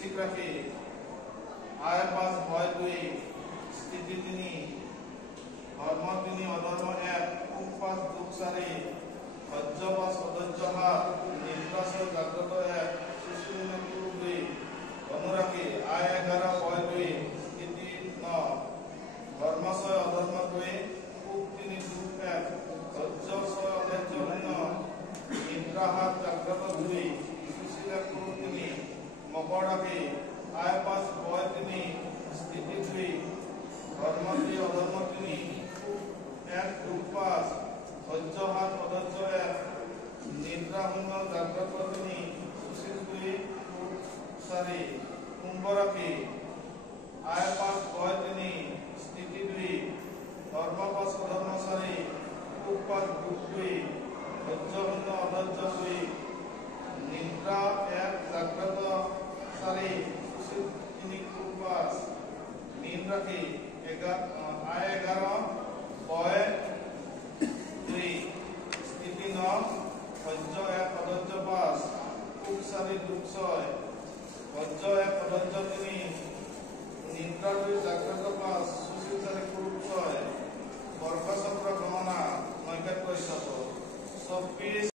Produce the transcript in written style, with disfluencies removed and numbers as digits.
ঠিক রাখি আয় 5 ভয় 2 স্থিতি 3 ধর্ম 3 অধর্ম 1 খুব 5 দুঃখ 4 ধৈর্য 5 অধৈর্য হাত নিদ্রা 6 জাগ্রত 1 শিশু 2 অনুরাগী আয় 11 ভয় 2 স্থিতি 9 ধর্ম 6 অধর্ম 2 খুব 3 দুঃখ 1 ধৈর্য 6 অধৈর্য 9 নিদ্রা হাত জাগ্রত 2 সুশীলা 3 মকরাকে আয় 5 ভয় 3 স্থিতি 2 ধর্ম 3 অধর্ম 3 খুব 1 দুঃখ 5 ধৈর্য হাত অধৈর্য 1 নিদ্রা 9 জাগ্রত 3 সুশীল 2 খুব 4 কুম্ভরাকে আয় 5 ভয় 3 স্থিতি 2 ধর্ম 5 অধর্ম 4 খুব 5 দুঃখ 2 ধৈর্য 9 অধৈর্য 2 নিদ্রা 1 জাগ্রত 4 সুশীল 3 খুব 5 মীন রাখি আয় 11